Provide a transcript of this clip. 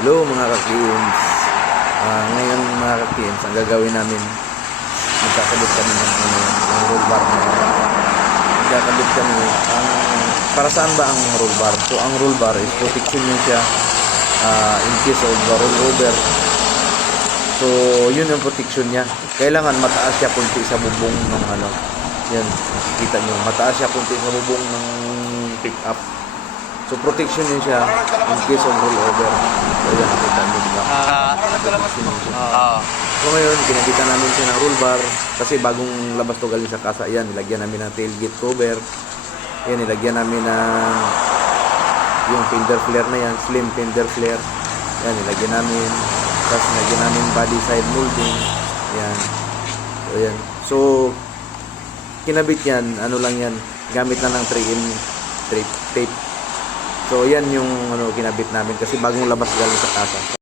Hello mga ka-KMs. Ngayon mga ka-KMs, ang gagawin namin, magkakabit kami ng roll bar na yan. Magkakabit kami. Para saan ba ang roll bar? So ang roll bar is protection yun siya in case of rollover. So yun yung protection niya. Kailangan mataas siya kunti sa bubong ng ano. Yan, nakikita nyo. Mataas siya kunti sa bubong ng pick up. So protection yun siya in case of rollover. So yan, nakita nyo diba? Protection yun siya. So ngayon, kinabitan namin siya ng roll bar kasi bagong labas to galing sa kasa. Yan, nilagyan namin ng tailgate cover. Yan, nilagyan namin ng yung fender flare na yan, slim fender flare. Yan, nilagyan namin. Tapos nilagyan namin body side molding. Yan. So yan. So kinabit yan, ano lang yan, gamit na ng 3M tape. So yan yung ano kinabit namin kasi bagong labas galing sa kasa.